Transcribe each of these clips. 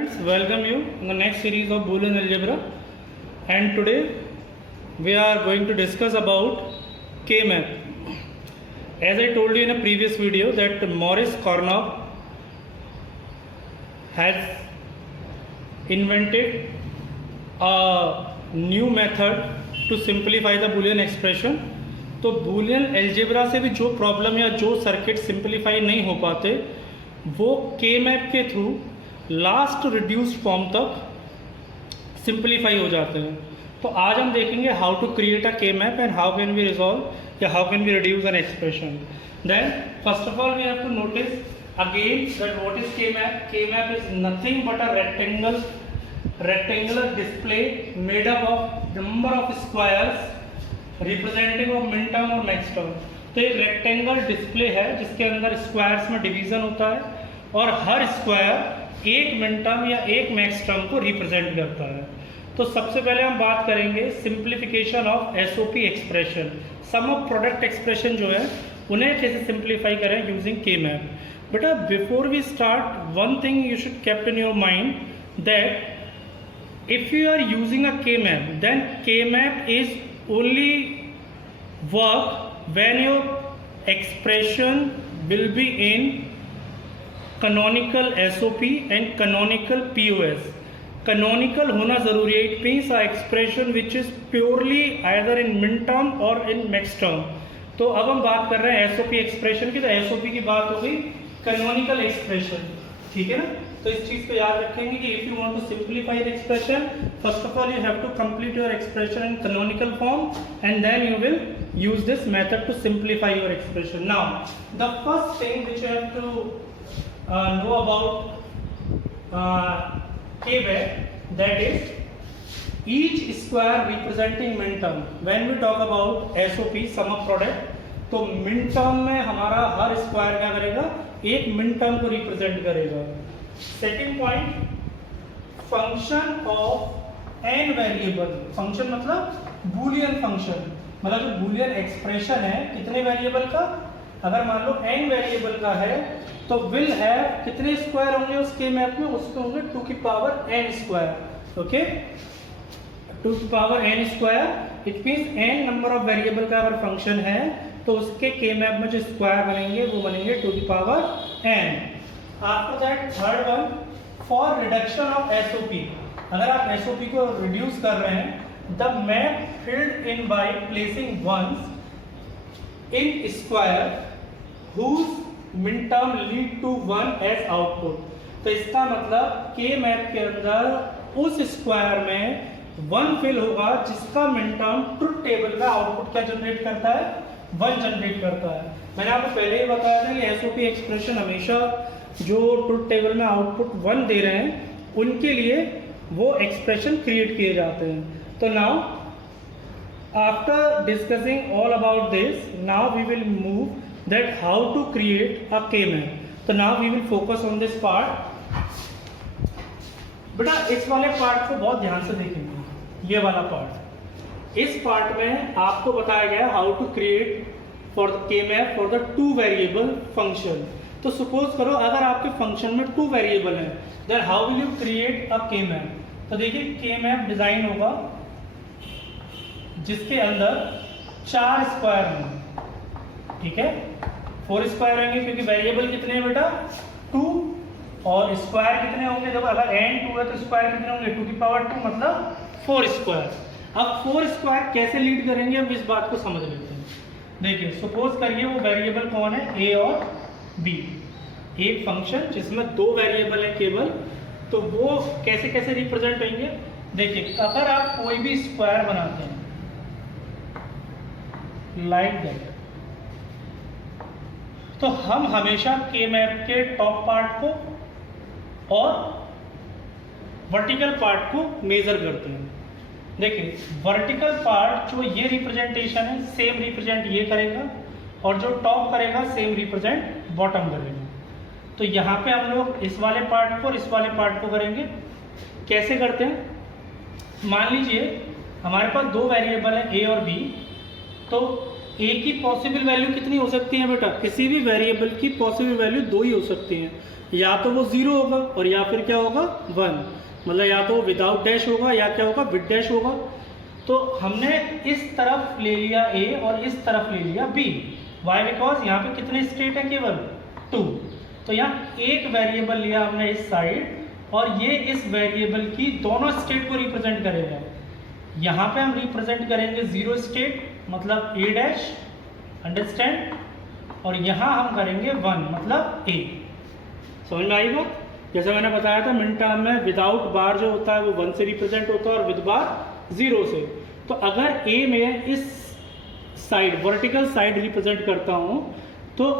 Friends, welcome you in the next series of Boolean algebra, and today we are going to discuss about K-map. As I told you in a previous video that Maurice Carnot has invented a new method to simplify the Boolean expression. तो Boolean algebra से भी जो problem या जो circuit simplify नहीं हो पाते वो K-map के थ्रू लास्ट रिड्यूस्ड फॉर्म तक सिंप्लीफाई हो जाते हैं. तो आज हम देखेंगे how to create a K map and how can we resolve या how can we reduce an expression. Then first of all we have to notice again that what is K map. K map is nothing but a rectangular display made up of number of squares representing of min term और max term. तो एक rectangle display है जिसके अंदर squares में division होता है और हर स्क्वायर एक मिन टर्म या एक मैक्स टर्म को रिप्रेजेंट करता है. तो सबसे पहले हम बात करेंगे simplification of SOP expression. Sum of product expression जो है उन्हें कैसे सिंप्लीफाई करें यूजिंग के मैप. बेटा before we start one thing you should kept in your mind that if you are using a K map then K map is only work when your expression will be in canonical SOP and canonical POS. Canonical होना ज़रूरी है. It means a expression which is purely either in min term or in max term. तो अब हम बात कर रहे हैं SOP एक्सप्रेशन की. तो SOP की बात हो गई canonical expression. ठीक है ना. तो इस चीज़ को याद रखेंगे कि if you want to simplify the expression first of all you have to complete your expression in canonical form and then you will use this method to simplify your expression. Now the first thing which you have to know about K-map, that is each square representing min term. When we talk about SOP sum of product, तो min term में हमारा हर square क्या करेगा, एक min term को represent करेगा. Second point, function of N variable. Function मतलब Boolean function, मतलब जो बूलियन एक्सप्रेशन है कितने वेरिएबल का, अगर मान लो n वेरिएबल का है तो विल हैव कितने स्क्वायर होंगे उसके मैप में, उसके होंगे टू की power n square. Okay, two की power n square. It means n number of variable का अगर फंक्शन है तो उसके के मैप में जो स्क्वायर बनेंगे वो बनेंगे टू की power n. After that third one, for reduction of SOP. अगर आप एसओपी को रिड्यूस कर रहे हैं the map filled in by placing ones in square whose min term lead to 1 as output. तो इसका मतलब के मैप के अंदर उस स्क्वायर में 1 फिल होगा जिसका min term ट्रुथ टेबल का आउटपुट क्या जनरेट करता है, 1 जनरेट करता है. मैंने आपको पहले ही बताया था कि एसओपी एक्सप्रेशन हमेशा जो ट्रुथ टेबल में आउटपुट 1 दे रहे हैं उनके लिए वो एक्सप्रेशन क्रिएट किए जाते हैं. तो now after discussing all about this now we will move that how to create a K-map. So now we will focus on this part. बेटा इस वाले पार्ट को बहुत ध्यान से देखेंगे. ये वाला पार्ट, इस पार्ट में आपको बताया गया how to create for the K-map for the two variable function. तो सपोज करो अगर आपके फंक्शन में टू वेरिएबल है then how will you create a K-map. तो देखिए K-map डिजाइन होगा जिसके अंदर 4 स्क्वायर होंगे. ठीक है, 4 स्क्वायर होंगे क्योंकि वेरिएबल कितने हैं बेटा 2, और स्क्वायर कितने होंगे, जब अगर n 2 है तो स्क्वायर कितने होंगे 2 की पावर 2 मतलब 4 स्क्वायर. अब 4 स्क्वायर कैसे लीड करेंगे हम इस बात को समझ लेते हैं. देखिए सपोज करिए वो वेरिएबल कौन है, a और b. एक फंक्शन जिसमें 2 वेरिएबल है केवल, तो वो कैसे कैसे रिप्रेजेंट होंगे. देखिए अगर आप कोई भी स्क्वायर बनाते हैं लाइक दैट, तो हम हमेशा के मैप के टॉप पार्ट को और वर्टिकल पार्ट को मेजर करते हैं. देखिए वर्टिकल पार्ट जो ये रिप्रेजेंटेशन है सेम रिप्रेजेंट ये करेगा और जो टॉप करेगा सेम रिप्रेजेंट बॉटम करेगा. तो यहाँ पे हम लोग इस वाले पार्ट को और इस वाले पार्ट को करेंगे. कैसे करते हैं, मान लीजिए हमारे पास 2 वेरिएबल है a और b. तो a की पॉसिबल वैल्यू कितनी हो सकती है बेटा, किसी भी वेरिएबल की पॉसिबल वैल्यू 2 ही हो सकती हैं. या तो वो 0 होगा और या फिर क्या होगा 1, मतलब या तो विदाउट डैश होगा या क्या होगा विद डैश होगा। तो हमने इस तरफ ले लिया A और इस तरफ ले लिया B। वाई? बिकॉज यहाँ पे कितने स्टेट है? केवल 2। तो यहाँ एक वेरिएबल लिया हमने इस साइड और ये इस वेरिएबल की दोनों स्टेट को रिप्रेजेंट करेगा। यहाँ पे हम रिप्रेजेंट करेंगे 0 स्टेट मतलब A डैश, अंडरस्टैंड, और यहाँ हम करेंगे 1 मतलब A। समझ में आई बात? जैसे मैंने बताया था मिन टर्म में विदाउट बार जो होता है वो 1 से रिप्रेजेंट होता है और विद बार 0 से। तो अगर A में इस साइड वर्टिकल साइड रिप्रेजेंट करता हूँ तो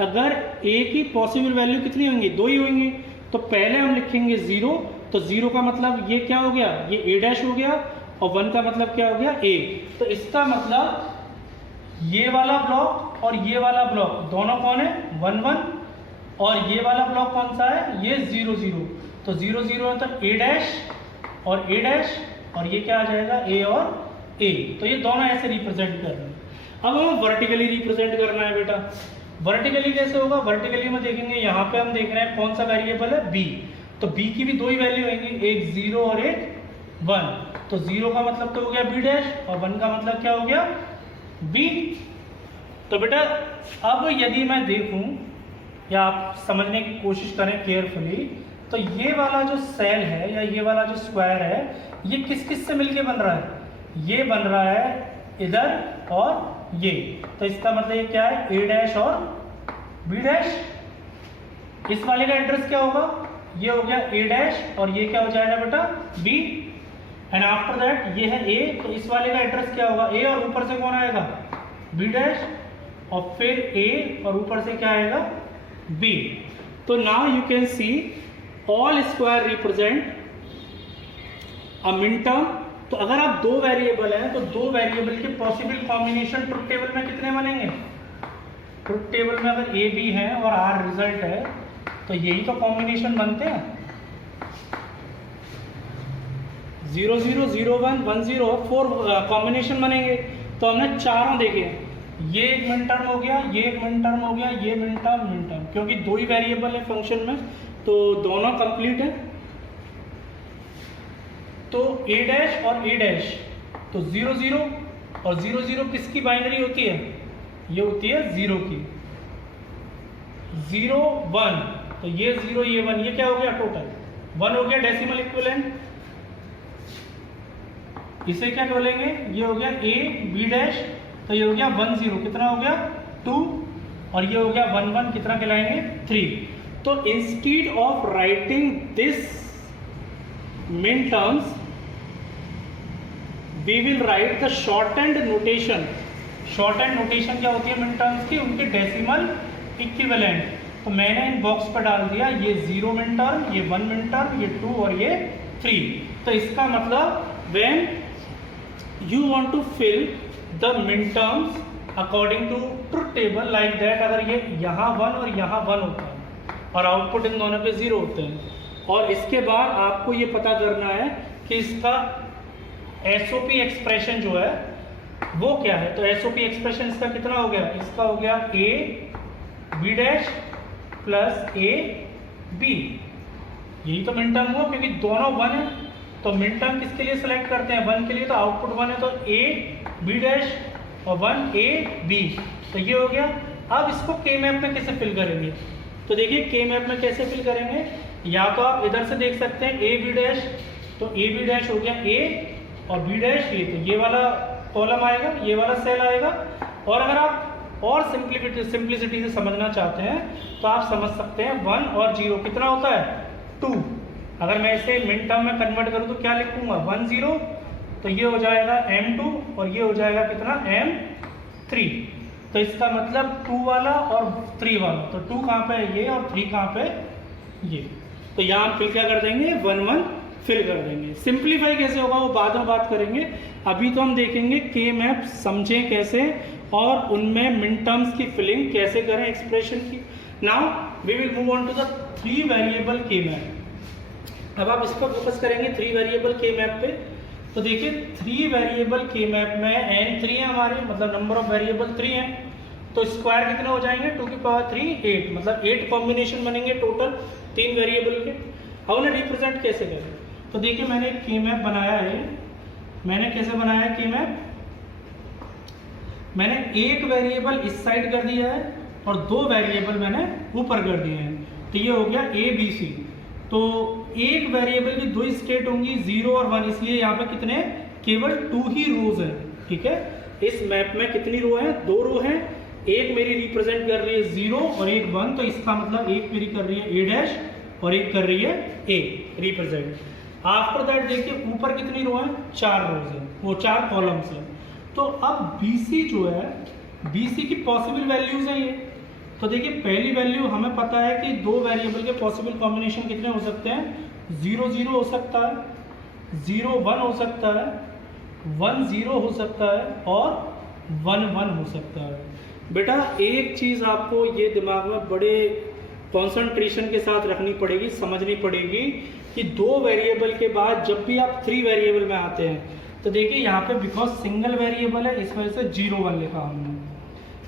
अगर A की पॉसिबल वैल्यू कितनी होंगी? 2 ही होंगी। तो पहले हम लिखेंगे 0, तो 0 का मतलब ये क्या हो गया? ये A डैश हो गया, और 1 का मतलब क्या हो गया? A। तो इसका मतलब ये वाला ब्लॉक और ये वाला ब्लॉक दोनों कौन है? 1 1, और ये वाला ब्लॉक कौन सा है? ये 0 0। तो 0 0 है तो A डैश और A डैश, और ये क्या आ जाएगा? A और A। तो ये दोनों ऐसे रिप्रेजेंट कर रहे हैं। अब हमें वर्टिकली रिप्रेजेंट करना है बेटा। वर्टिकली कैसे होगा? वर्टिकली में देखेंगे, यहाँ पे हम देख रहे हैं कौन सा वेरिएबल है? B। तो B की भी 2 ही वैल्यू आएंगी, एक 0 और एक 1। तो 0 का मतलब तो हो गया B डैश और 1 का मतलब क्या हो गया? B। तो बेटा अब यदि मैं देखूं या आप समझने की कोशिश करें केयरफुली, तो ये वाला जो सेल है या ये वाला जो स्क्वायर है ये किस किस से मिलके बन रहा है? ये बन रहा है इधर और ये। तो इसका मतलब ये क्या है? A डैश और B डैश। इस वाले का एड्रेस क्या होगा? ये हो गया A डैश और ये क्या हो जाएगा बेटा? B। एंड आफ्टर दैट ये है A, तो इस वाले का एड्रेस क्या होगा? A और ऊपर से कौन आएगा? B डैश, और फिर A और ऊपर से क्या आएगा? B। तो now you can see all square represent a मिन टर्म। तो अगर आप 2 वेरिएबल हैं तो 2 वेरिएबल के पॉसिबल कॉम्बिनेशन ट्रुथ टेबल में कितने बनेंगे? ट्रुथ टेबल में अगर A B है और R रिजल्ट है तो यही तो कॉम्बिनेशन बनते हैं। 0 0 0 1 1 0 4 कॉम्बिनेशन बनेंगे। तो हमने चारों देखे, ये एक मिन टर्म हो गया, ये एक मिन टर्म हो गया, ये मिन टर्म, क्योंकि 2 ही वेरिएबल है फंक्शन में तो दोनों कंप्लीट है। तो A डैश और A डैश, तो 0 0 और 0 0 किसकी बाइनरी होती है? ये होती है 0 की। 0 1, तो ये 0 ये 1, ये क्या हो गया? टोटल 1 हो गया डेसिमल इक्विवेलेंट। इसे क्या बोलेंगे? ये हो गया A B डैश, तो ये हो गया 1 0, कितना हो गया? 2, और ये हो गया 1 1, कितना कहलाएंगे? 3। तो instead of writing this min terms we will write the shortened notation. Shortened notation क्या होती है मिन टर्म्स की? उनके डेसिमल इक्विवेलेंट। तो मैंने इन बॉक्स पर डाल दिया ये 0 मिन टर्म, ये 1 मिन टर्म, ये 2 और ये 3। तो इसका मतलब when you want to fill the min terms according to truth table like that, अगर ये यहाँ 1 और यहाँ 1 होता है और आउटपुट इन दोनों पे 0 होते हैं, और इसके बाद आपको ये पता करना है कि इसका एसओपी एक्सप्रेशन जो है वो क्या है। तो एसओपी एक्सप्रेशन इसका कितना हो गया? इसका हो गया A B dash plus A B। यही तो मिन टर्म हुआ, क्योंकि दोनों 1 है। तो मिन टर्म किसके लिए सेलेक्ट करते हैं? 1 के लिए। तो आउटपुट 1 है तो A B डैश और 1 A B। तो ये हो गया। अब इसको के मैप में कैसे फिल करेंगे? तो देखिए के मैप में कैसे फिल करेंगे, या तो आप इधर से देख सकते हैं A B डैश, तो A B डैश हो गया A और B डैश ये, तो ये वाला कॉलम आएगा, ये वाला सेल आएगा। और अगर आप और सिंप्लिसिटी से समझना चाहते हैं तो आप समझ सकते हैं 1 और 0 कितना होता है? 2। अगर मैं इसे मिन टर्म में कन्वर्ट करूँ तो क्या लिखूंगा? 1 0, तो ये हो जाएगा M2 और ये हो जाएगा कितना? M3। तो इसका मतलब 2 वाला और 3 वाला, तो 2 कहाँ पे है? ये, और 3 कहाँ पे? ये। तो यहाँ हम फिर क्या कर देंगे? 1 1 फिल कर देंगे। सिंप्लीफाई कैसे होगा वो बाद में बात करेंगे। अभी तो हम देखेंगे के मैप समझें कैसे और उनमें मिन टर्म्स की फिलिंग कैसे करें एक्सप्रेशन की। Now we will move on to the 3 variable K map. अब आप इस पर फोकस करेंगे 3 वेरिएबल के मैप पे। तो देखिए 3 वेरिएबल के मैप में n 3 है हमारे, मतलब नंबर ऑफ वेरिएबल 3 है। तो स्क्वायर कितने हो जाएंगे 2 की पावर 3 8, मतलब 8 कॉम्बिनेशन बनेंगे टोटल 3 वेरिएबल के। अब उन्हें रिप्रेजेंट कैसे करें? तो देखिए मैंने एक के मैप बनाया है। मैंने कैसे बनाया है के मैप? मैंने एक वेरिएबल इस साइड कर दिया है और 2 वेरिएबल मैंने ऊपर कर दिए हैं। तो ये हो गया ए बी सी। तो एक वेरिएबल की 2 स्टेट होंगी 0 और 1, इसलिए यहाँ पे कितने केवल 2 ही रोज हैं। ठीक है, इस मैप में कितनी रो हैं? 2 रो हैं। एक मेरी रिप्रेजेंट कर रही है 0 और एक 1, तो इसका मतलब एक मेरी कर रही है ए डैश और एक कर रही है ए रिप्रेजेंट। आफ्टर दैट देखिए ऊपर कितनी रो हैं? 4 रोज हैं, वो 4 कॉलम्स हैं। तो अब BC जो है, BC की पॉसिबल वैल्यूज हैं ये। तो देखिए पहली वैल्यू हमें पता है कि 2 वेरिएबल के पॉसिबल कॉम्बिनेशन कितने हो सकते हैं? 0 0 हो सकता है, 0 1 हो सकता है, 1 0 हो सकता है और 1 1 हो सकता है। बेटा एक चीज़ आपको ये दिमाग में बड़े कॉन्सेंट्रेशन के साथ रखनी पड़ेगी, समझनी पड़ेगी कि 2 वेरिएबल के बाद जब भी आप 3 वेरिएबल में आते हैं तो देखिए यहाँ पे बिकॉज सिंगल वेरिएबल है इस वजह से 0 1 लिखा हमने,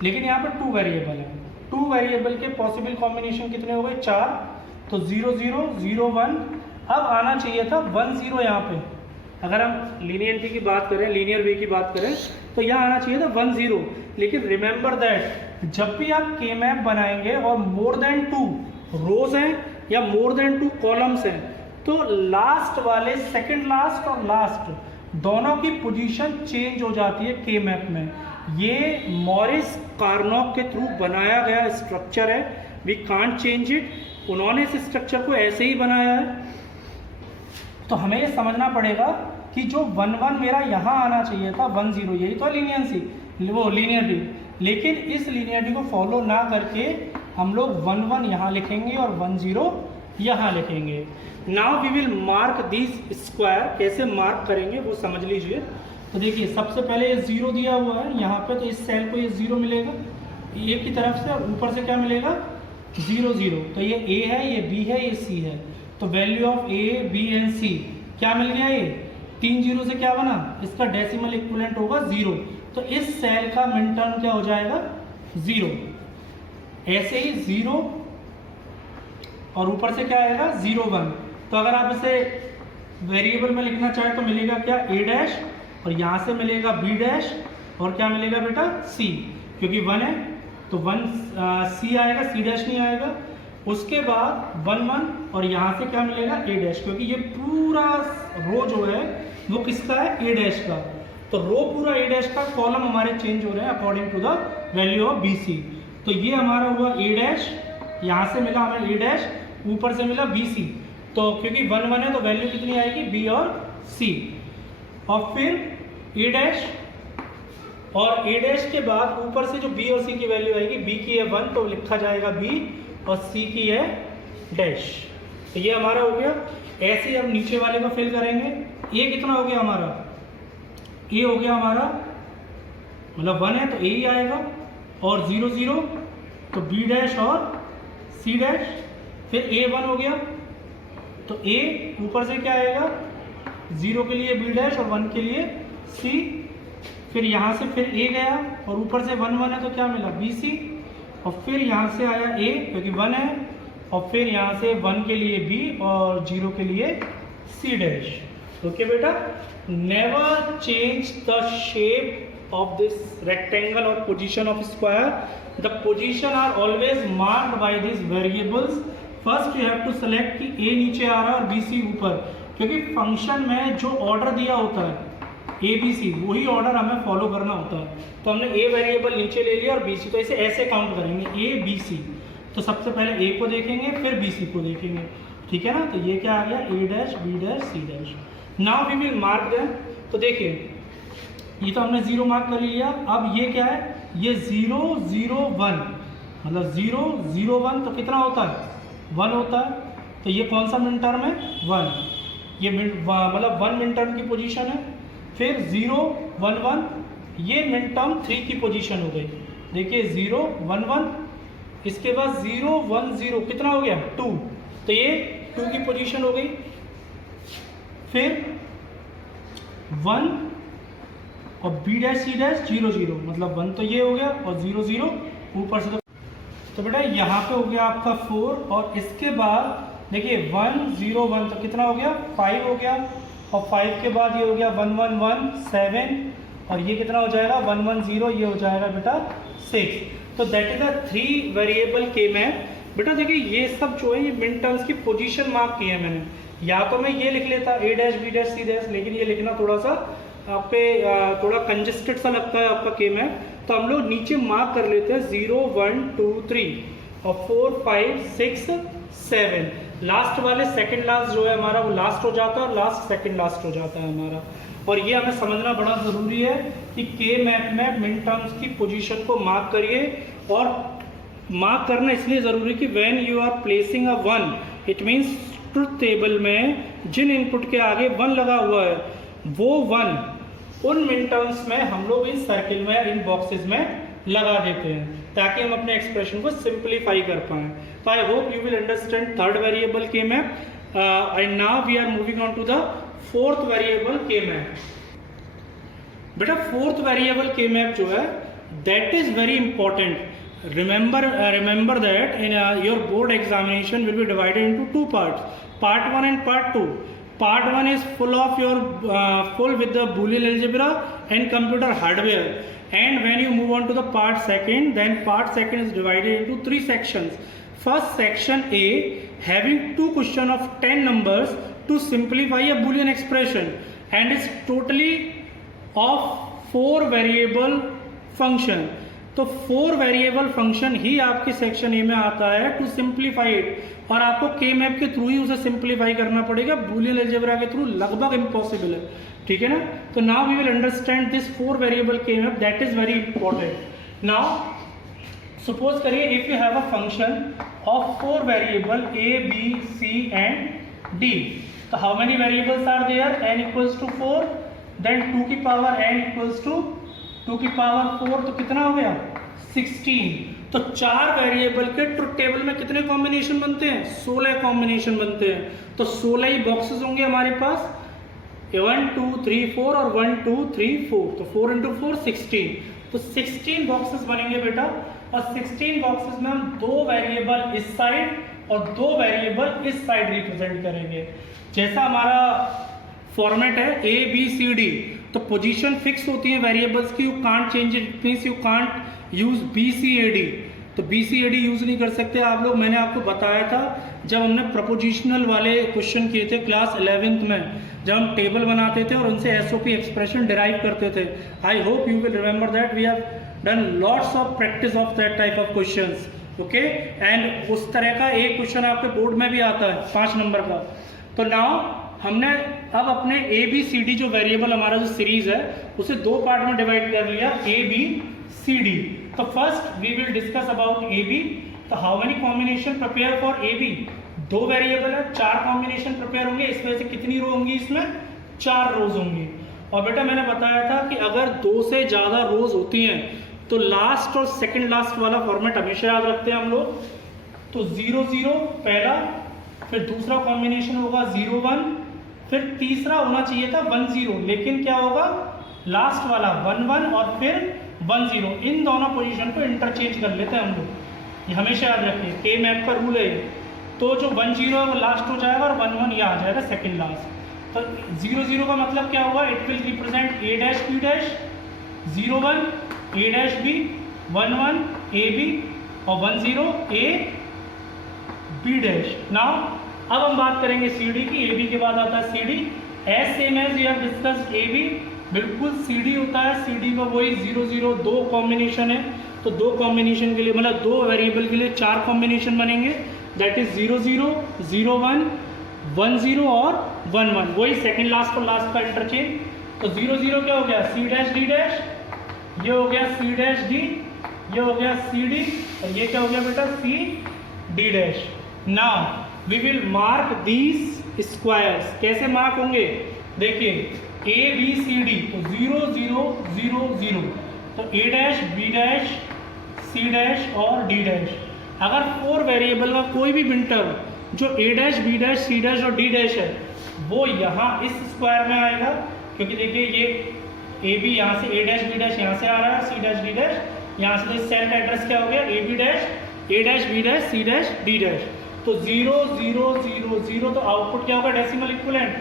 लेकिन यहाँ पे 2 वेरिएबल है। 2 वेरिएबल के पॉसिबल कॉम्बिनेशन कितने हो गए? 4। तो 0 0 0 1, अब आना चाहिए था 1 0 यहाँ पे। अगर हम लीनियरिटी की बात करें, लीनियर वे की बात करें, तो यहाँ आना चाहिए था 1 0। लेकिन रिमेंबर दैट जब भी आप के मैप बनाएंगे और मोर देन 2 रोज हैं या मोर देन 2 कॉलम्स हैं, तो लास्ट वाले सेकेंड लास्ट और लास्ट दोनों की पोजीशन चेंज हो जाती है के मैप में। ये मॉरिस कार्नोक के थ्रू बनाया गया स्ट्रक्चर है, वी कांट चेंज इट। उन्होंने इस स्ट्रक्चर को ऐसे ही बनाया है। तो हमें ये समझना पड़ेगा कि जो 1 1 मेरा यहाँ आना चाहिए था 1 0, यही तो लीनियरिटी, लेकिन इस लीनियरिटी को फॉलो ना करके हम लोग 1 1 यहाँ लिखेंगे और 1 0 यहाँ लिखेंगे। Now we will mark this square. कैसे मार्क करेंगे वो समझ लीजिए। तो देखिए सबसे पहले ये 0 दिया हुआ है यहाँ पे, तो इस सेल को ये 0 मिलेगा ए की तरफ से, और ऊपर से क्या मिलेगा? 0 0। तो ये ए है, ये बी है, ये सी है। तो value of A B and C क्या मिल गया? ये 3 0 से क्या बना? इसका डेसिमल इक्विवेलेंट होगा 0। तो इस सेल का मिन टर्म क्या हो जाएगा? 0। ऐसे ही 0 और ऊपर से क्या आएगा? 0 1। तो अगर आप इसे वेरिएबल में लिखना चाहें तो मिलेगा क्या? ए डैश, और यहाँ से मिलेगा बी डैश, और क्या मिलेगा बेटा? सी, क्योंकि 1 है तो 1 सी आएगा, सी डैश नहीं आएगा। उसके बाद 1 1 और यहाँ से क्या मिलेगा? ए डैश, क्योंकि ये पूरा रो जो है वो किसका है? ए डैश का। तो रो पूरा ए डैश का, कॉलम हमारे चेंज हो रहे हैं according to the value of B C. तो ये हमारा हुआ ए डैश, यहाँ से मिला हमें ए डैश, ऊपर से मिला बी सी। तो क्योंकि 1 1 है तो वैल्यू कितनी आएगी? बी और सी। और फिर ए डैश, और ए डैश के बाद ऊपर से जो बी और सी की वैल्यू आएगी, बी की है 1 तो लिखा जाएगा बी, और सी की है डैश। तो ये हमारा हो गया। ऐसे ही हम नीचे वाले को फिल करेंगे। ए कितना हो गया हमारा? ए हो गया हमारा, मतलब 1 है तो ए ही आएगा, और 0 0 तो बी डैश और सी डैश। फिर ए 1 हो गया तो ए ऊपर से क्या आएगा? 0 के लिए बी डैश और 1 के लिए सी। फिर यहाँ से फिर ए गया और ऊपर से 1 1 है तो क्या मिला? B C. और फिर यहाँ से आया ए क्योंकि 1 है, और फिर यहाँ से 1 के लिए बी और 0 के लिए सी डैश। ओके बेटा, never change the shape of this rectangle और position of square. The position are always marked by this variables. First you have to select कि ए नीचे आ रहा है और बी सी ऊपर, क्योंकि फंक्शन में जो ऑर्डर दिया होता है ए बी सी, वही ऑर्डर हमें फॉलो करना होता है। तो हमने ए वेरिएबल नीचे ले लिया और बी सी, तो इसे ऐसे काउंट करेंगे ए बी सी। तो सबसे पहले ए को देखेंगे फिर बी सी को देखेंगे, ठीक है ना। तो ये क्या आ गया? A dash B dash C dash. Now we will mark them. तो देखिए ये तो हमने 0 मार्क कर लिया। अब ये क्या है? ये 0 0 1, मतलब 0 0 1 तो कितना होता है? 1 होता है। तो ये कौन सा मिन टर्म है? 1। ये मतलब 1 मिन टर्म की पोजीशन है। फिर 0 1 1, ये मिन टर्म 3 की पोजीशन हो गई। देखिए 0 1 1, इसके बाद 0 1 0 कितना हो गया? 2। तो ये 2 की पोजीशन हो गई। फिर 1 और बी डैश सी डैश 0 0, मतलब 1 तो ये हो गया और 0 0 ऊपर से तो बेटा यहाँ पे हो गया आपका 4 और इसके बाद देखिए 1 0 1 तो कितना हो गया 5 हो गया और 5 के बाद ये हो गया 1 1 1 7 और ये कितना हो जाएगा 1 1 0 ये हो जाएगा बेटा 6। तो that is the 3 variable K map. बेटा देखिए ये सब जो है ये मिन टर्म्स की पोजीशन मार्क की है मैंने, या तो मैं ये लिख लेता A dash B dash C dash, लेकिन ये लिखना थोड़ा सा आप पे थोड़ा कंजेस्टेड सा लगता है आपका के मैप, तो हम लोग नीचे मार्क कर लेते हैं 0 1 2 3 और 4 5 6 7। लास्ट वाले सेकंड लास्ट जो है हमारा वो लास्ट हो जाता है और लास्ट सेकंड लास्ट हो जाता है हमारा। और ये हमें समझना बड़ा ज़रूरी है कि के मैप में मिन टर्म्स की पोजीशन को मार्क करिए, और मार्क करना इसलिए ज़रूरी कि when you are placing a 1 it means truth table में जिन इनपुट के आगे 1 लगा हुआ है वो 1 उन मिन टर्म्स में हम लोग इन सर्किल में इन बॉक्सेस में लगा देते हैं ताकि हम अपने एक्सप्रेशन को सिंप्लीफाई कर पाएँ। तो I hope you will understand third variable K map and now we are moving on to the fourth variable K map. बेटा फोर्थ वेरिएबल के मैप जो है that is very important. remember that in your board examination will be divided into two parts, part 1 and part 2. Part 1 is full with the Boolean algebra and computer hardware, and when you move on to the part 2, then part 2 is divided into 3 sections. First section A having 2 questions of 10 numbers to simplify a Boolean expression and is totally of 4 variable function. तो 4 variable function ही आपके section A में आता है to simplify it, और आपको के map के through ही उसे सिंप्लीफाई करना पड़ेगा, बूलियन अलजेब्रा के थ्रू लगभग इम्पॉसिबल है, ठीक है ना। तो now we will understand this 4 variable K map that is very important. Now suppose करिए if you have a function of 4 variable a b c and d, तो how many variables are there, n equals to 4, then 2 की power n equals to 2 की power 4, तो कितना हो गया 16। तो 4 variable के ट्रुथ टेबल में कितने कॉम्बिनेशन बनते हैं 16 कॉम्बिनेशन बनते हैं। तो 16 ही बॉक्सेस होंगे हमारे पास, 1 2 3 4 और 1 2 3 4, तो 4 × 4 16, तो 16 बॉक्सेस बनेंगे बेटा। और 16 बॉक्सेस में हम 2 वेरिएबल इस साइड और 2 वेरिएबल इस साइड रिप्रेजेंट करेंगे। जैसा हमारा फॉर्मेट है A B C D, तो पोजीशन फिक्स होती है वेरिएबल्स की, you can't change it, means you can't use BCAD, तो BCAD यूज नहीं कर सकते आप लोग। मैंने आपको बताया था जब हमने प्रपोजिशनल वाले क्वेश्चन किए थे क्लास 11th में, जब हम टेबल बनाते थे और उनसे SOP एक्सप्रेशन डिराइव करते थे। I hope you will remember that, we have done lots of practice of that type of questions, okay. And उस तरह का एक क्वेश्चन आपके बोर्ड में भी आता है 5 नंबर का। तो नाउ हमने अब अपने ABCD जो वेरिएबल हमारा जो सीरीज है उसे 2 पार्ट में डिवाइड कर लिया, ABCD। तो first we will discuss about AB। तो how many combination prepare for AB, 2 variable है, 4 कॉम्बिनेशन प्रिपेयर होंगे, इस वजह से कितनी रो होंगी इसमें 4 रोज होंगी। और बेटा मैंने बताया था कि अगर 2 से ज़्यादा रोज होती हैं तो लास्ट और सेकेंड लास्ट वाला फॉर्मेट हमेशा याद रखते हैं हम लोग। तो 0 0 पहला, फिर दूसरा कॉम्बिनेशन होगा 0 1, फिर तीसरा होना चाहिए था 1 0, लेकिन क्या होगा लास्ट वाला 1 1 और फिर 1 0, इन दोनों पोजीशन को इंटरचेंज कर लेते हैं हम लोग, ये हमेशा याद रखिए, के मैप का रूल है। तो जो 1 0 है वो लास्ट हो जाएगा और 1 1 ये आ जाएगा सेकेंड लास्ट। तो 0 0 का मतलब क्या हुआ, it will represent A dash B dash, 0 1 A dash B, 1 1 A B और 1 0 A B डैश। नाउ अब हम बात करेंगे CD की, AB के बाद आता है CD, as same as we have discussed AB, बिल्कुल CD होता है, CD का वही 0 0 2 कॉम्बिनेशन है, तो 2 कॉम्बिनेशन के लिए मतलब 2 वेरिएबल के लिए 4 कॉम्बिनेशन बनेंगे, दैट इज 0 0 0 1 1 0 और 1 1, वही सेकेंड लास्ट और लास्ट का इंटरचेंज। तो 0 0 क्या हो गया C डैश D डैश, ये हो गया C डैश D, ये हो गया C D, और ये क्या हो गया बेटा C D dash. Now we will mark these squares, कैसे मार्क होंगे देखिए, A B C D, तो 0 0 0 0, तो A dash B dash C dash और D डैश। अगर 4 वेरिएबल का कोई भी मिनटर्म जो A dash B dash C dash और D डैश है वो यहाँ इस स्क्वायर में आएगा, क्योंकि देखिए ये AB यहाँ से A डैश B डैश यहाँ से आ रहा है, C डैश D डैश यहाँ से तो इस सेल का एड्रेस क्या हो गया, A B dash, A dash B dash C dash D dash, तो 0 0 0 0, तो आउटपुट क्या होगा, डेसिमल इक्विवेलेंट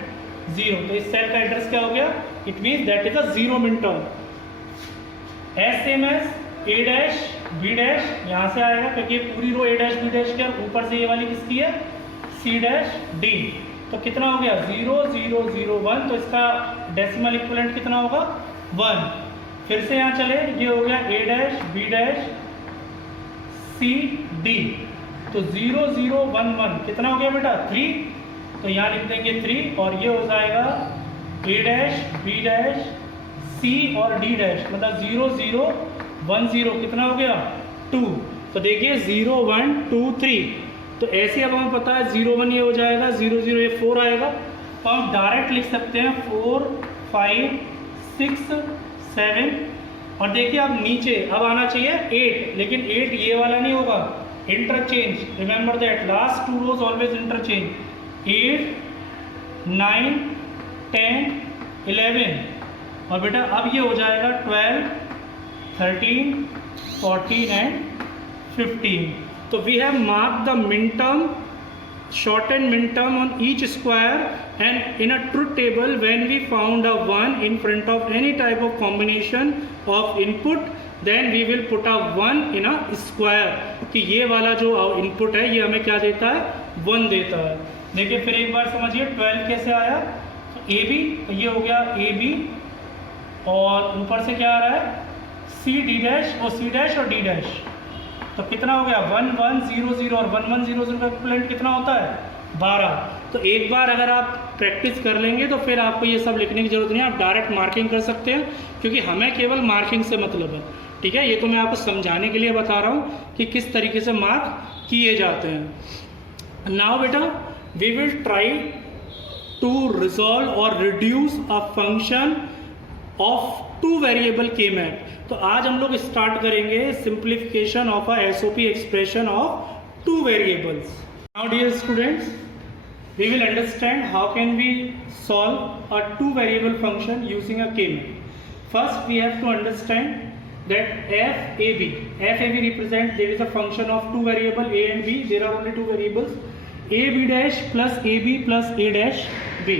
0, तो इस सेल का एड्रेस क्या हो गया, it means that is a 0 min term. As same as A dash B dash, यहाँ से आएगा क्योंकि पूरी row A dash B dash के, ऊपर से ये वाली किसकी है, सी डैश डी, तो कितना हो गया 0 0 0 1, तो इसका डेसिमल इक्विवेलेंट कितना होगा 1। फिर से यहाँ चले, ये हो गया A dash B dash C D, तो 0 0 1 1 कितना हो गया बेटा 3, तो यहाँ लिख देंगे 3, और ये हो जाएगा ए डैश बी डैश सी और डी डैश, मतलब 0 0 1 0 कितना हो गया 2, तो देखिए 0 1 2 3, तो ऐसे अब हमें पता है 0 1 ये हो जाएगा, 0 0 ये 4 आएगा, तो हम डायरेक्ट लिख सकते हैं 4 5 6 7, और देखिए अब नीचे अब आना चाहिए 8, लेकिन 8 ये वाला नहीं होगा, interchange, remember that last 2 rows always interchange, 8 9 10 11, और बेटा अब ये हो जाएगा 12 13 14 एंड 15, तो we have mark the min term, shortened min term on each square, and in a truth table when we found a 1 in front of any type of combination of input, then we will put a 1 in a square, कि ये वाला जो input है ये हमें क्या देता है 1 देता है। देखिए फिर एक बार समझिए 12 कैसे आया, तो ए बी, तो ये हो गया ए बी, और ऊपर से क्या आ रहा है सी डी डैश और सी डैश और डी डैश, तो कितना हो गया 1 1 0 0, और 1 1 0 0 का इक्विवेलेंट कितना होता है 12। तो एक बार अगर आप प्रैक्टिस कर लेंगे तो फिर आपको ये सब लिखने की जरूरत नहीं है, आप डायरेक्ट मार्किंग कर सकते हैं, क्योंकि हमें केवल मार्किंग से मतलब है, ठीक है। ये तो मैं आपको समझाने के लिए बता रहा हूँ कि किस तरीके से मार्क किए जाते हैं। नाउ बेटा we will try to resolve और reduce a function of 2 variable K map. तो आज हम लोग स्टार्ट करेंगे simplification of a SOP expression of 2 variables. Now dear students, we will understand how can we solve a 2 variable function using a k-map. First we have to understand that FAB represents there is a function of 2 variable a and b, there are only 2 variables a b dash plus ab plus a dash b.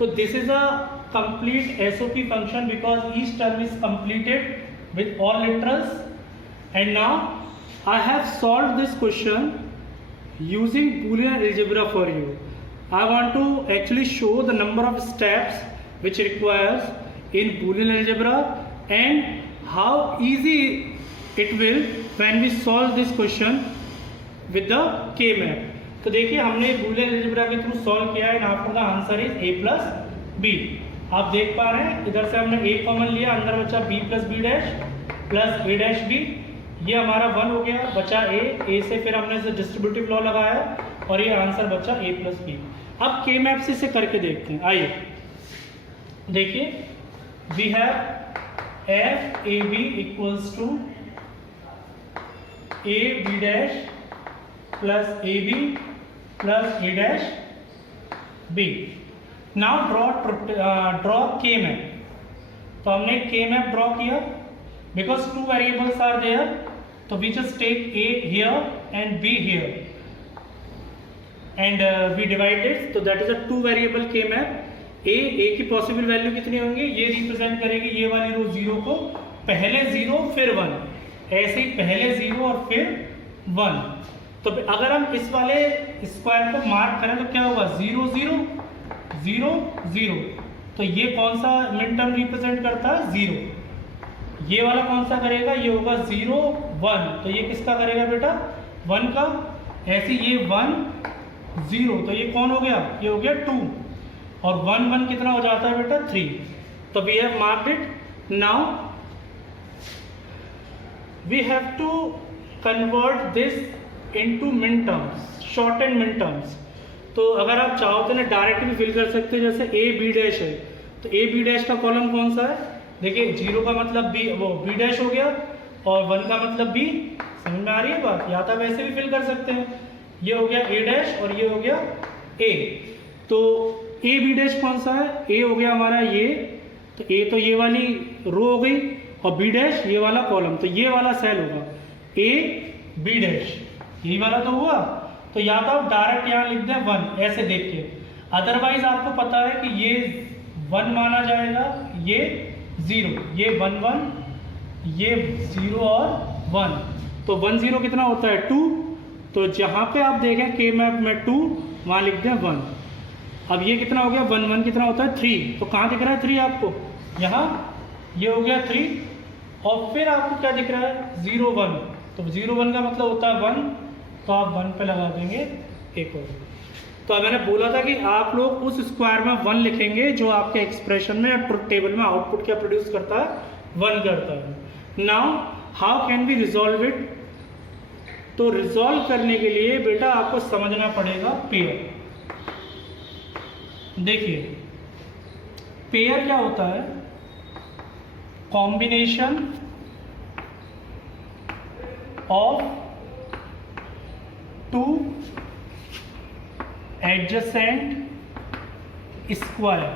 So this is a complete SOP function because each term is completed with all literals, and now I have solved this question using Boolean algebra for you. I want to actually show the number of steps which requires in Boolean algebra and how easy it will when we solve this question with the K-map. तो देखिए हमने Boolean algebra के through solve किया है, after the answer is a plus b। आप देख पा रहे हैं इधर से हमने a कॉमन लिया, अंदर बचा b plus b dash plus a dash b, ये हमारा 1 हो गया, बचा a से फिर हमने इसे डिस्ट्रीब्यूटिव लॉ लगाया और ये आंसर बचा a प्लस b। अब के मैप से इसे करके देखते हैं, आइए देखिए we have F A B equals to A B dash plus A B plus A dash B. Now draw K map. तो हमने के मैप ड्रॉ किया बिकॉज 2 वेरिएबल्स आर देयर, तो we just take a here and b here and we divide it, so that is a 2 variable k map। a की possible value कितनी होंगी, ये represent करेगी ये वाली रो 0 को, पहले 0 फिर 1, ऐसे ही पहले 0 और फिर 1। तो अगर हम इस वाले स्क्वायर को मार्क करें तो क्या होगा 0 0 0 0, तो ये कौन सा मिड टर्म रिप्रेजेंट करता है 0। ये वाला कौन सा करेगा, ये होगा 0 1, तो ये किसका करेगा बेटा 1 का। ऐसे ये 1 0, तो ये कौन हो गया, ये हो गया 2, और 1 1 कितना हो जाता है बेटा 3। तो we have marked it. Now we have to convert this into min terms, short and min terms. तो अगर आप चाहो तो ना डायरेक्ट भी फिल कर सकते हो, जैसे ए बी डैश है तो ए बी डैश का कॉलम कौन सा है, देखिए 0 का मतलब बी, वो बी डैश हो गया, और 1 का मतलब बी। समझ में आ रही है बात, या तो वैसे भी फिल कर सकते हैं, ये हो गया ए डैश और ये हो गया ए। तो ए बी डैश कौन सा है, ए हो गया हमारा ये, तो ए तो ये वाली रो हो गई, और बी डैश ये वाला कॉलम, तो ये वाला सेल होगा ए बी डैश, यही वाला तो हुआ। तो या तो आप डायरेक्ट यहाँ लिख दें 1 ऐसे देख के, अदरवाइज आपको पता है कि ये 1 माना जाएगा, ये 0, ये 1 1, ये 0 और 1, तो 1 0 कितना होता है 2, तो जहाँ पे आप देखें के मैप में 2 वहाँ लिख दें 1। अब ये कितना हो गया 1 1 कितना होता है 3, तो कहाँ दिख रहा है 3 आपको, यहाँ ये हो गया 3, और फिर आपको क्या दिख रहा है 0 1, तो 0 1 का मतलब होता है 1, तो आप 1 पे लगा देंगे एक और। तो अब मैंने बोला था कि आप लोग उस स्क्वायर में 1 लिखेंगे जो आपके एक्सप्रेशन में या ट्रुथ टेबल में आउटपुट क्या प्रोड्यूस करता है 1 करता है। Now how can we resolve it, तो रिजॉल्व करने के लिए बेटा आपको समझना पड़ेगा पेयर। देखिए पेयर क्या होता है, combination of 2 adjacent square,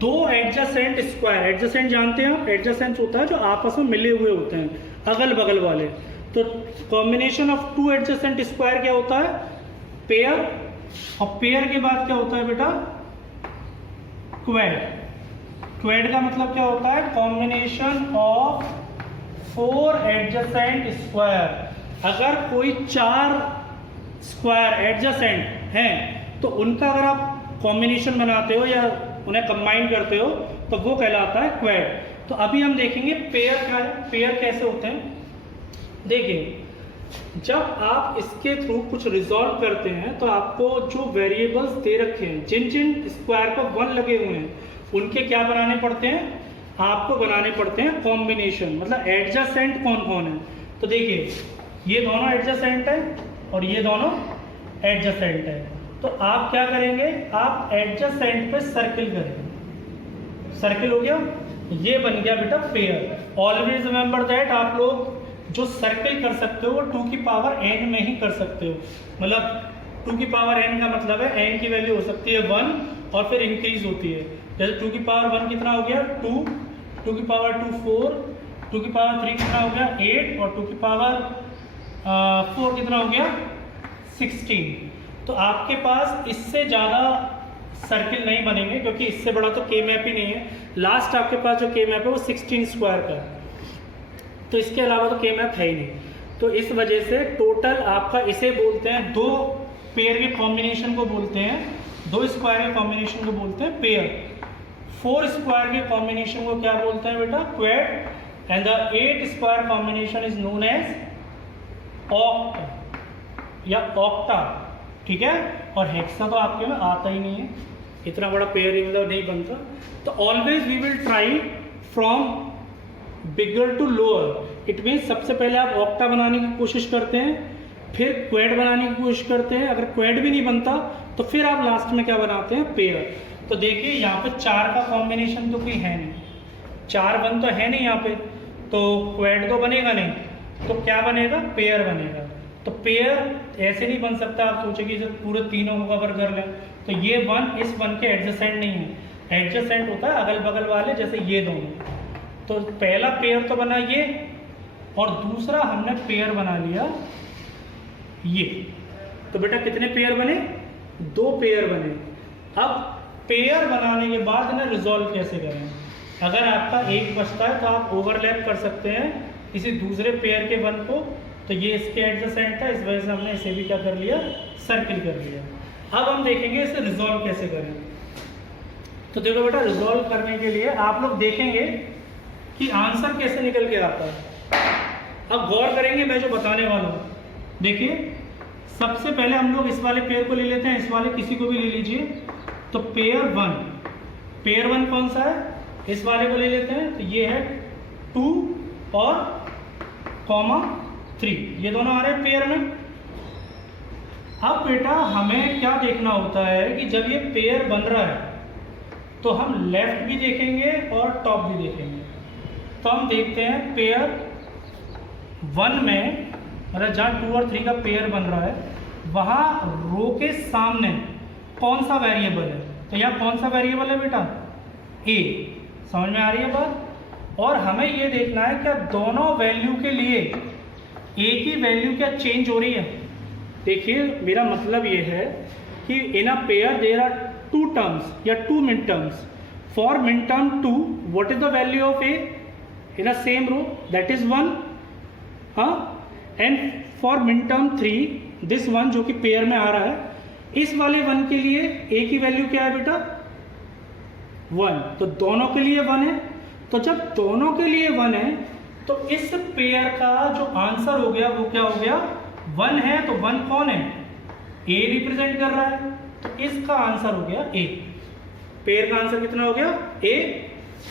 2 adjacent square, adjacent जानते हैं आप, एडजेसेंट होता है जो आपस में मिले हुए होते हैं अगल बगल वाले, तो कॉम्बिनेशन ऑफ 2 एडजेसेंट स्क्वायर क्या होता है पेयर, और पेयर के बाद क्या होता है बेटा क्वेड। क्वेड का मतलब क्या होता है कॉम्बिनेशन ऑफ 4 एडजेसेंट स्क्वायर। अगर कोई 4 स्क्वायर एडजेसेंट हैं तो उनका अगर आप कॉम्बिनेशन बनाते हो या उन्हें कंबाइन करते हो तो वो कहलाता है क्वेड। तो अभी हम देखेंगे पेयर क्या है, पेयर कैसे होते हैं। देखिए जब आप इसके थ्रू कुछ रिजॉल्व करते हैं तो आपको जो वेरिएबल्स दे रखे हैं, जिन जिन स्क्वायर पर 1 लगे हुए हैं उनके क्या बनाने पड़ते हैं, आपको बनाने पड़ते हैं कॉम्बिनेशन, मतलब एडजेसेंट कौन कौन है। तो देखिए ये दोनों एडजेसेंट है और ये दोनों एडजेसेंट है, तो आप क्या करेंगे, आप एडजेसेंट पे सर्किल करेंगे, सर्किल हो गया, ये बन गया बेटा पेयर। ऑलवेज रिमेंबर दैट आप लोग जो सर्किल कर सकते हो वो 2 की पावर n में ही कर सकते हो, मतलब 2 की पावर n का मतलब है n की वैल्यू हो सकती है 1 और फिर इंक्रीज होती है, जैसे 2 की पावर 1 कितना हो गया 2, 2 की पावर 2 4, 2 की पावर 3 कितना हो गया 8 और 2 की पावर 4 कितना हो गया 16। तो आपके पास इससे ज़्यादा सर्किल नहीं बनेंगे क्योंकि इससे बड़ा तो के मैप ही नहीं है, लास्ट आपके पास जो के मैप है वो 16 स्क्वायर का है, तो इसके अलावा तो के मैप है ही नहीं। तो इस वजह से टोटल आपका इसे बोलते हैं, 2 पेयर के कॉम्बिनेशन को बोलते हैं, 2 स्क्वायर के कॉम्बिनेशन को बोलते हैं पेयर, 4 स्क्वायर के कॉम्बिनेशन को क्या बोलते हैं बेटा quad, and the 8 square combination is known as oct या ऑक्टा, ठीक है। और हेक्सा तो आपके में आता ही नहीं है, इतना बड़ा पेयर मतलब नहीं बनता। तो always we will try from bigger to lower, it means सबसे पहले आप ऑक्टा बनाने की कोशिश करते हैं, फिर क्वेड बनाने की कोशिश करते हैं, अगर क्वेड भी नहीं बनता तो फिर आप लास्ट में क्या बनाते हैं पेयर। तो देखिए यहाँ पे 4 का कॉम्बिनेशन तो कोई है नहीं, 4 1 तो है नहीं यहाँ पे, तो क्वेड तो बनेगा नहीं, तो क्या बनेगा पेयर बनेगा। तो पेयर ऐसे नहीं बन सकता, आप सोचे कि जब पूरे तीनों को कवर कर लें, तो ये 1 इस 1 के एडजेसेंट नहीं है, एडजेसेंट होता है अगल बगल वाले, जैसे ये दोनों। तो पहला पेयर तो बना ये, और दूसरा हमने पेयर बना लिया ये। तो बेटा कितने पेयर बने, 2 पेयर बने। अब पेयर बनाने के बाद इन्हें रिजॉल्व कैसे करें, अगर आपका एक बचता है तो आप ओवरलैप कर सकते हैं किसी दूसरे पेयर के 1 को, तो ये इसके एडजेसेंट है, इस वजह से हमने इसे भी क्या कर लिया सर्किल कर लिया। अब हम देखेंगे इसे रिजॉल्व कैसे करें। तो देखो बेटा रिजॉल्व करने के लिए आप लोग देखेंगे कि आंसर कैसे निकल के आता है। अब गौर करेंगे मैं जो बताने वाला हूँ। देखिए सबसे पहले हम लोग इस वाले पेयर को ले लेते हैं, इस वाले किसी को भी ले लीजिए। तो पेयर 1, पेयर 1 कौन सा है, इस वाले को ले लेते हैं, तो ये है 2 और कॉमा 3, ये दोनों आ रहे हैं पेयर में। अब बेटा हमें क्या देखना होता है कि जब ये पेयर बन रहा है तो हम लेफ्ट भी देखेंगे और टॉप भी देखेंगे। तो हम देखते हैं पेयर 1 में, मतलब जहाँ 2 और 3 का पेयर बन रहा है वहाँ रो के सामने कौन सा वेरिएबल है, तो यहाँ कौन सा वेरिएबल है बेटा ए, समझ में आ रही है बात। और हमें ये देखना है क्या दोनों वैल्यू के लिए एक ही वैल्यू क्या चेंज हो रही है। देखिए मेरा मतलब ये है कि in a pair there are two terms या two min terms. For min term 2 what is the value of A in a same row, that is 1। हाँ, and for min term 3 this one जो कि pair में आ रहा है, इस वाले one के लिए ए की वैल्यू क्या है बेटा 1, तो दोनों के लिए 1 है। तो जब दोनों के लिए 1 है तो इस पेयर का जो आंसर हो गया वो क्या हो गया 1 है। तो 1 कौन है, ए रिप्रेजेंट कर रहा है, तो इसका आंसर हो गया ए। पेयर का आंसर कितना हो गया ए।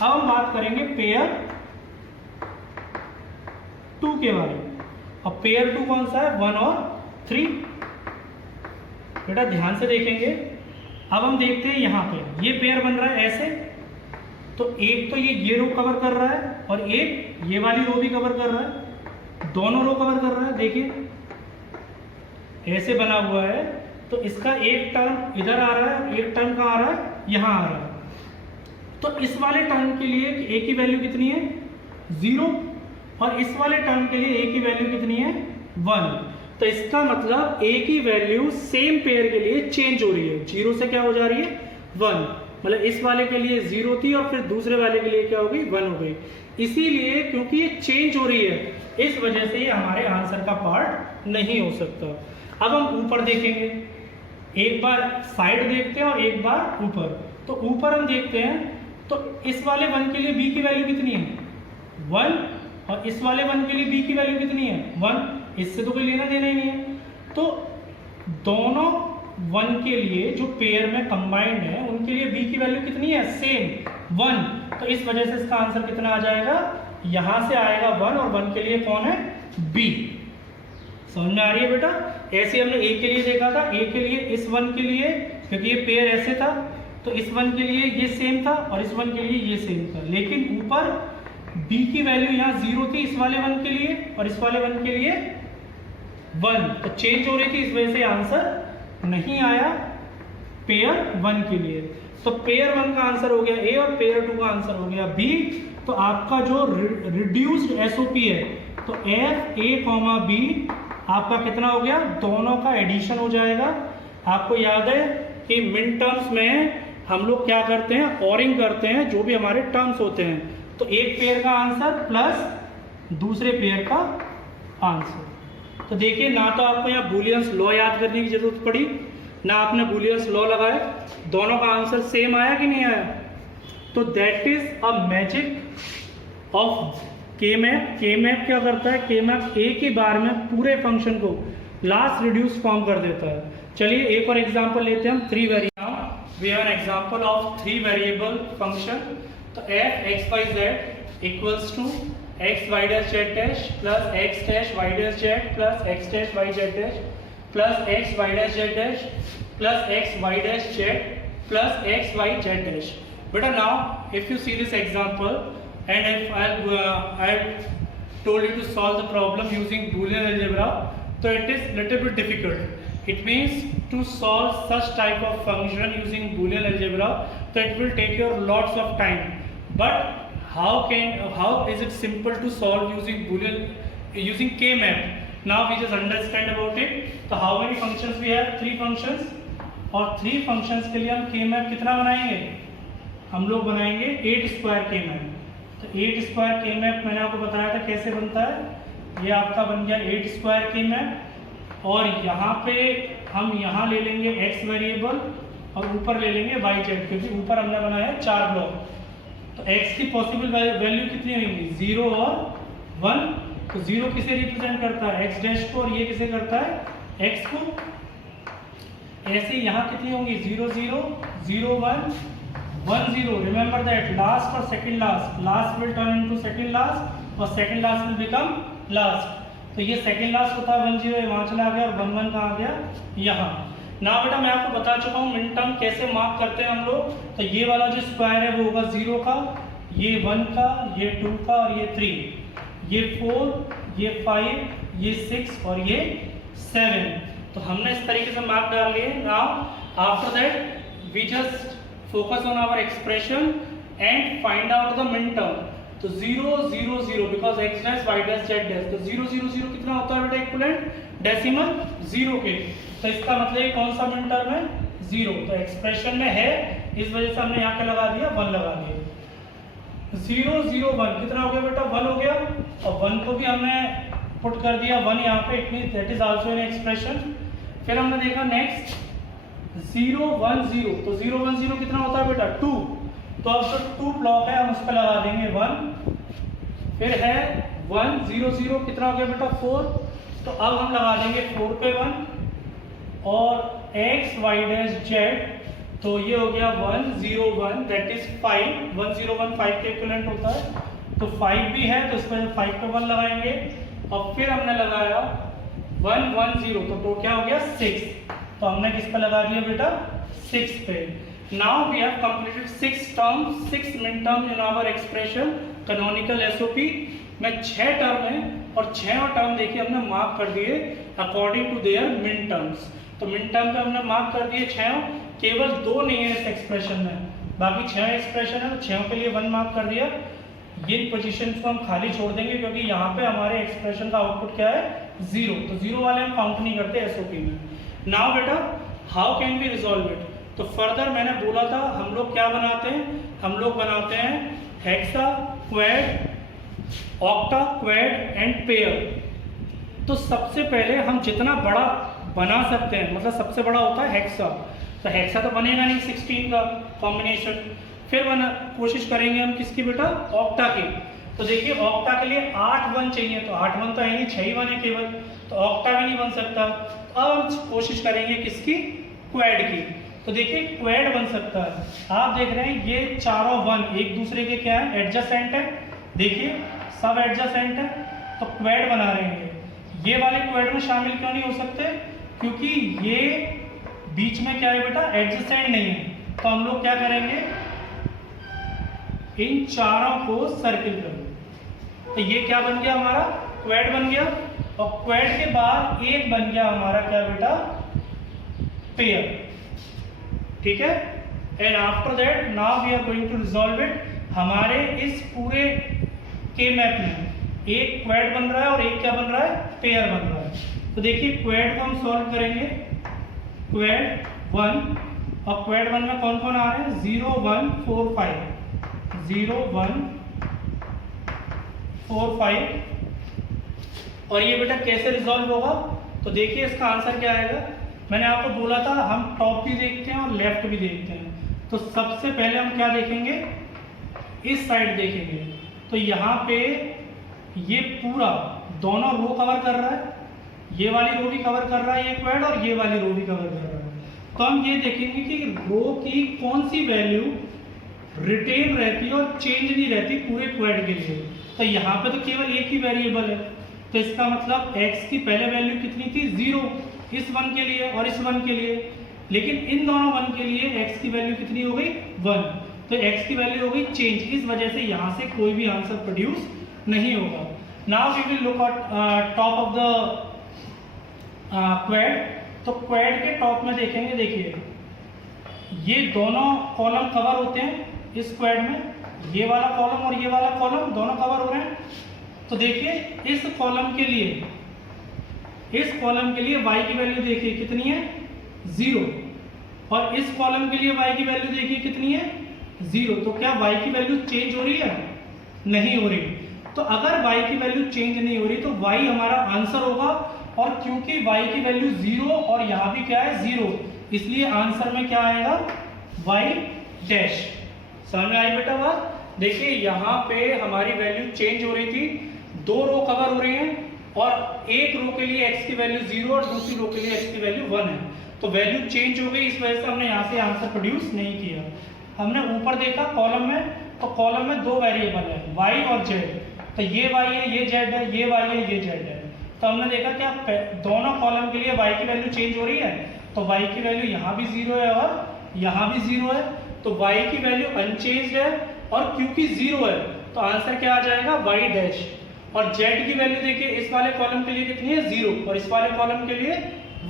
अब हम बात करेंगे पेयर 2 के बारे में। अब पेयर 2 कौन सा है 1 और 3। बेटा ध्यान से देखेंगे, अब हम देखते हैं यहाँ पे ये पेयर बन रहा है ऐसे, तो एक तो ये रो कवर कर रहा है और एक ये वाली रो भी कवर कर रहा है, दोनों रो कवर कर रहा है। देखिए ऐसे बना हुआ है, तो इसका एक टर्म इधर आ रहा है, एक टर्म कहाँ आ रहा है यहाँ आ रहा है। तो इस वाले टर्म के लिए ए की वैल्यू कितनी है 0 और इस वाले टर्म के लिए ए की वैल्यू कितनी है 1। तो इसका मतलब ए की वैल्यू सेम पेयर के लिए चेंज हो रही है, 0 से क्या हो जा रही है 1। मतलब इस वाले के लिए 0 थी और फिर दूसरे वाले के लिए क्या हो गई 1 हो गई। इसीलिए क्योंकि ये चेंज हो रही है इस वजह से ये हमारे आंसर का पार्ट नहीं हो सकता। अब हम ऊपर देखेंगे, एक बार साइड देखते हैं और एक बार ऊपर। तो ऊपर हम देखते हैं तो इस वाले 1 के लिए b की वैल्यू कितनी है 1 और इस वाले 1 के लिए b की वैल्यू कितनी है 1। इससे तो कोई लेना देना ही नहीं है। तो दोनों 1 के लिए जो पेयर में कंबाइंड है उनके लिए b की वैल्यू कितनी है सेम 1। तो इस वजह से इसका आंसर कितना आ जाएगा, यहां से आएगा 1 और 1 के लिए कौन है b। समझ में आ रही है बेटा। ऐसे हमने a के लिए देखा था, a के लिए इस 1 के लिए क्योंकि ये पेयर ऐसे था तो इस 1 के लिए ये सेम था और इस 1 के लिए ये सेम था, लेकिन ऊपर b की वैल्यू यहाँ 0 थी इस वाले 1 के लिए और इस वाले 1 के लिए 1, तो चेंज हो रही थी, इस वजह से आंसर नहीं आया पेयर 1 के लिए। तो पेयर 1 का आंसर हो गया ए और पेयर 2 का आंसर हो गया बी। तो आपका जो रिड्यूस्ड एसओपी है तो एफ ए कॉमा बी आपका कितना हो गया, दोनों का एडिशन हो जाएगा। आपको याद है कि मिन टर्म्स में हम लोग क्या करते हैं, ऑरिंग करते हैं जो भी हमारे टर्म्स होते हैं। तो एक पेयर का आंसर प्लस दूसरे पेयर का आंसर। तो देखिए ना तो आपको यहाँ बूलियंस लॉ याद करने की जरूरत पड़ी ना आपने बूलियंस लॉ लगाया, दोनों का आंसर सेम आया कि नहीं आया। तो that is a magic of के मैप। के मैप क्या करता है, के मैप एक ही बार में पूरे फंक्शन को लास्ट रिड्यूस फॉर्म कर देता है। चलिए एक और एग्जांपल लेते हैं हम 3 variable. We have an example of 3 variable function. तो f x y z equals to x y dash z dash plus x dash y dash z plus x dash y z dash plus x y dash z dash plus x y dash z plus x y z dash। But now if you see this example and if I told you to solve the problem using Boolean algebra, so it is little bit difficult. It means to solve such type of function using Boolean algebra, so it will take your lots of time. But how is it simple to solve using Boolean using K-map? Now we just understand about it. So how many functions we have? 3 functions और 3 functions के लिए हम K-map कितना बनाएंगे, हम लोग बनाएंगे 8 square K-map। तो 8 स्क्वायर K-map मैंने आपको बताया था कैसे बनता है। ये आपका बन गया 8 स्क्वायर K-map और यहाँ पे हम यहाँ ले लेंगे x वेरिएबल और ऊपर ले लेंगे y z, क्योंकि ऊपर हमने बनाया है 4 ब्लॉक। तो x की पॉसिबल वैल्यू कितनी होगी 0 और 1। तो 0 किसे रिप्रेजेंट करता है x डैश को और ये किसे करता है x को। ऐसे यहाँ कितनी होंगी 0 0 0 1 1 0। रिमेंबर दैट लास्ट और second last will turn into second last और second last will become last. तो ये सेकंड लास्ट होता है 1 0, वहाँ चला गया और 1 1 कहाँ गया यहाँ। ना बेटा मैं आपको बता चुका हूँ मिन टर्म कैसे मार्क करते हैं हम लोग। तो ये वाला जो स्क्वायर है वो होगा 0 का, ये 1 का, ये 2 का और ये 3, ये 4, ये 5, ये 6 और ये 7। तो हमने इस तरीके से मार्क डाल लिए। Now after that we just focus on our expression and find out the min term. तो 0 0 0 because x dash y dash z dash, तो 0 0 0 कितना होता है बेटा इक्विवेलेंट डेसिमल 0 के, तो इसका मतलब ये कौन सा मिन टर्म है 0, तो एक्सप्रेशन में है इस वजह से हमने यहाँ पे लगा दिया 1 लगा दिया। 0 0 1 कितना हो गया बेटा 1 हो गया, और 1 को भी हमने पुट कर दिया 1 यहाँ पे, it means that is also in expression. फिर हमने देखा नेक्स्ट 0 1 0, तो 0 1 0 कितना होता है बेटा 2, तो अब जो 2 ब्लॉक है हम उस पर लगा देंगे 1। फिर है 1 0 0 कितना हो गया बेटा 4, तो अब हम लगा देंगे 4 पे 1, और x y डैश z, तो ये हो गया 1 0 1 दैट इज 5, 1 0 1 5 के इक्विवेलेंट होता है, तो 5 भी है तो इस पर 5 पे 1 लगाएंगे, और फिर हमने लगाया 1 1 0, तो क्या हो गया 6, तो हमने किस पे लगा दिया बेटा 6 पे। Now we have completed 6 terms, 6 min term in our expression canonical SOP में 6 टर्म है, और 6 टर्म देखिए हमने मार्क कर दिए अकॉर्डिंग टू देयर मिन टर्म्स। तो मिन टर्म पे हमने मार्क कर दिए 6, केवल 2 नहीं है इस एक्सप्रेशन में, बाकी 6 एक्सप्रेशन है, तो 6 के लिए 1 मार्क कर दिया। ये पोजीशन को हम खाली छोड़ देंगे क्योंकि यहाँ पे हमारे एक्सप्रेशन का आउटपुट क्या है 0, तो 0 वाले हम काउंट नहीं करते एसओपी में। नाउ बेटा how can we resolve it, तो फर्दर मैंने बोला था हम लोग क्या बनाते हैं, हम लोग बनाते हैं hexa quad octa quad and pair. तो सबसे पहले हम जितना बड़ा बना सकते हैं, मतलब सबसे बड़ा होता है हेक्सा, तो हेक्सा तो बनेगा नहीं 16 का कॉम्बिनेशन, फिर कोशिश करेंगे हम किसकी बेटा ऑक्टा की। तो देखिए ऑक्टा के लिए 8 1 चाहिए, तो 8 1 तो है नहीं, 6 ही 1 है केवल, तो ऑक्टा भी नहीं बन सकता। तो अब हम कोशिश करेंगे किसकी क्वैड की, तो देखिए क्वैड बन सकता है। आप देख रहे हैं ये चारों 1 एक दूसरे के क्या है एडजेसेंट है, देखिए सब एडजेसेंट है, तो क्वैड बना रहे हैं। ये वाले क्वैड में शामिल क्यों नहीं हो सकते, क्योंकि ये बीच में क्या है बेटा एडजेसेंट नहीं है, तो हम लोग क्या करेंगे इन चारों को सर्किल करेंगे, तो ये क्या बन गया हमारा क्वैड बन गया, और क्वैड के बाद एक बन गया हमारा क्या बेटा पेयर, ठीक है। And after that now we are going to resolve it. हमारे इस पूरे के मैप में एक क्वैड बन रहा है और एक क्या बन रहा है पेयर बन रहा है। तो देखिए क्वैड को हम सॉल्व करेंगे, क्वैड 1, और क्वैड 1 में कौन कौन आ रहे हैं 0 1 4 5, 0 1 4 5, और ये बेटा कैसे रिजॉल्व होगा, तो देखिए इसका आंसर क्या आएगा। मैंने आपको बोला था हम टॉप भी देखते हैं और लेफ्ट भी देखते हैं, तो सबसे पहले हम क्या देखेंगे इस साइड देखेंगे, तो यहाँ पे ये पूरा दोनों रो कवर कर रहा है, ये वाली रो भी कवर कर रहा है ये क्वैड, और ये वाली रो भी कवर कर रहा है। तो हम ये देखेंगे कि रो की कौन सी वैल्यू रिटेन रहती है और चेंज नहीं रहती पूरे क्वैड के लिए। तो यहाँ पे तो केवल एक ही वेरिएबल है, तो इसका मतलब x की पहले वैल्यू कितनी थी 0 इस 1 के लिए और इस 1 के लिए, लेकिन इन दोनों 1 के लिए x की वैल्यू कितनी हो गई 1, तो x की वैल्यू हो गई चेंज, इस वजह से यहाँ से कोई भी आंसर प्रोड्यूस नहीं होगा। Now we will look at top of the quad, तो क्वैड के टॉप में देखेंगे, देखिए ये दोनों कॉलम कवर होते हैं इस क्वैड में, ये वाला कॉलम और ये वाला कॉलम दोनों कवर हो रहे हैं। तो देखिए इस कॉलम के लिए y की वैल्यू देखिए कितनी है 0, और इस कॉलम के लिए y की वैल्यू देखिए कितनी है 0, तो क्या y की वैल्यू चेंज हो रही है, नहीं हो रही। तो अगर y की वैल्यू चेंज नहीं हो रही तो y हमारा आंसर होगा, और क्योंकि y की वैल्यू 0 और यहाँ भी क्या है 0, इसलिए आंसर में क्या आएगा y डैश। समझ में आई बेटा बात। देखिए यहाँ पे हमारी वैल्यू चेंज हो रही थी, 2 रो कवर हो रही हैं, और एक रो के लिए x की वैल्यू 0 और दूसरी रो के लिए x की वैल्यू 1 है, तो वैल्यू चेंज हो गई, इस वजह से हमने यहाँ से आंसर प्रोड्यूस नहीं किया। हमने ऊपर देखा कॉलम में, तो कॉलम में 2 वेरिएबल है y और z, तो ये y है ये z है, ये y है ये z है, तो हमने देखा क्या दोनों कॉलम के लिए y की वैल्यू चेंज हो रही है, तो y की वैल्यू यहाँ भी 0 है और यहाँ भी 0 है, तो y की वैल्यू अनचेंज्ड है, और क्योंकि 0 है तो आंसर क्या आ जाएगा y डैश। और z की वैल्यू देखिए इस वाले कॉलम के लिए कितनी है 0 और इस वाले कॉलम के लिए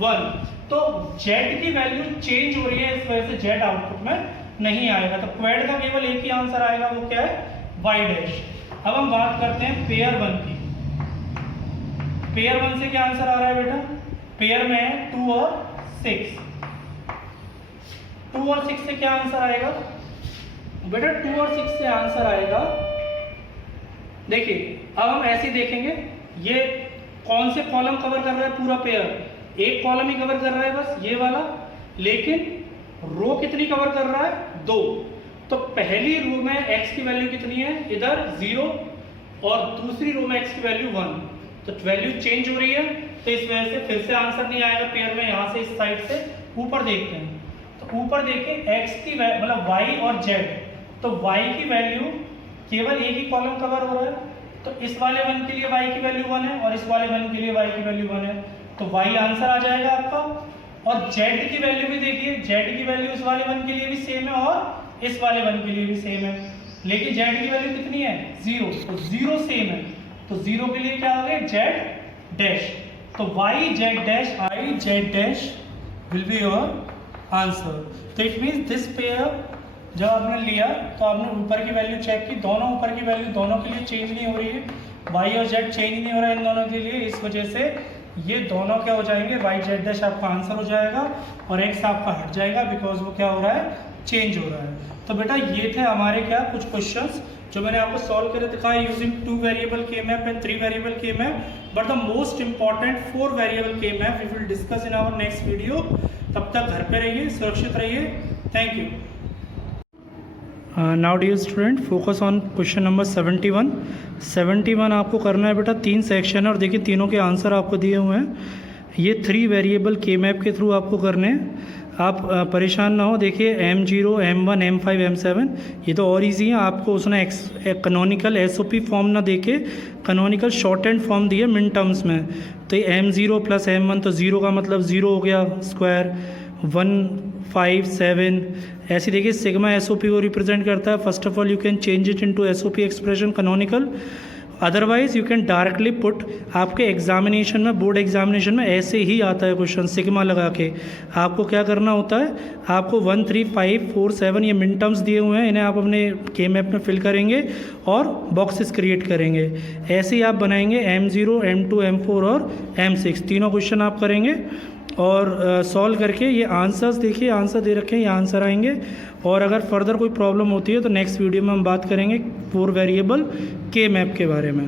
1, तो z की वैल्यू चेंज हो रही है, इस वजह से z आउटपुट में नहीं आएगा, तो क्वैड का केवल एक ही आंसर आएगा, वो क्या है y डैश। अब हम बात करते हैं पेयर 1 की। पेयर 1 से क्या आंसर आ रहा है बेटा? पेयर में है 2 और 6। 2 और 6 से क्या आंसर आएगा बेटा? 2 और 6 से आंसर आएगा, देखिए अब हम ऐसे ही देखेंगे, ये कौन से कॉलम कवर कर रहा है पूरा पेयर? एक कॉलम ही कवर कर रहा है बस, ये वाला, लेकिन रो कितनी कवर कर रहा है? 2। तो पहली रो में x की वैल्यू कितनी है? इधर 0, और दूसरी रो में x की वैल्यू 1, तो वैल्यू चेंज हो रही है, तो इस वजह से फिर से आंसर नहीं आएगा पेयर में। यहाँ से इस साइड से ऊपर देखते हैं, तो ऊपर देखिए x की मतलब y और z, तो y की वैल्यू केवल एक ही कॉलम कवर हो रहा है, तो इस वाले 1 के लिए y की वैल्यू 1 है और इस वाले 1 के लिए y की वैल्यू 1 है, तो y आंसर आ जाएगा आपका। और z की वैल्यू भी देखिए, z की वैल्यू इस वाले 1 के लिए भी सेम है और इस वाले 1 के लिए भी सेम है, लेकिन z की वैल्यू कितनी है? 0, तो 0 सेम है, तो 0 के लिए क्या हो गया? z डैश, तो y z dash I z dash will be your answer. तो इट मीन्स दिस पेयर जब आपने लिया तो आपने ऊपर की वैल्यू चेक की, दोनों ऊपर की वैल्यू दोनों के लिए चेंज नहीं हो रही है, y और z चेंज नहीं हो रहा है इन दोनों के लिए, इस वजह से ये दोनों क्या हो जाएंगे? y z डैश आपका आंसर हो जाएगा और x आपका हट जाएगा, बिकॉज वो क्या हो रहा है? चेंज हो रहा है। तो बेटा ये थे हमारे क्या कुछ क्वेश्चंस जो मैंने आपको सॉल्व करके दिखाया using 2 variable K map and 3 variable K map, but the most important 4 variable K map we will discuss in our next video. तब तक घर पे रहिए, सुरक्षित रहिए, thank you. Now dear student, focus on question number 71 आपको करना है बेटा। 3 सेक्शन है और देखिए तीनों के आंसर आपको दिए हुए हैं। ये 3 वेरिएबल के मैप के थ्रू आपको करने हैं, आप परेशान ना हो। देखिए M0, M1, M5, M7 ये तो और इजी है, आपको उसने कैनोनिकल SOP फॉर्म ना देके कैनोनिकल शॉर्ट एंड फॉर्म दिए मिन टर्म्स में। तो ये M0 प्लस M1, तो 0 का मतलब 0 हो गया स्क्वायर, 1 5 7 ऐसे। देखिए सिग्मा SOP को रिप्रेजेंट करता है। First of all you can change it into SOP expression canonical, otherwise you can directly put. आपके एग्जामिनेशन में, बोर्ड एग्जामिनेशन में ऐसे ही आता है क्वेश्चन सिग्मा लगा के। आपको क्या करना होता है, आपको 1 3 5 4 7 ये मिन टर्म्स दिए हुए हैं, इन्हें आप अपने के मैप में फिल करेंगे और बॉक्सेस क्रिएट करेंगे। ऐसे ही आप बनाएंगे M0, M2, M4 और M6 तीनों क्वेश्चन आप करेंगे और सॉल्व करके ये आंसर्स देखिए, आंसर दे रखे हैं, ये आंसर आएंगे। और अगर फर्दर कोई प्रॉब्लम होती है तो नेक्स्ट वीडियो में हम बात करेंगे 4 वेरिएबल के मैप के बारे में।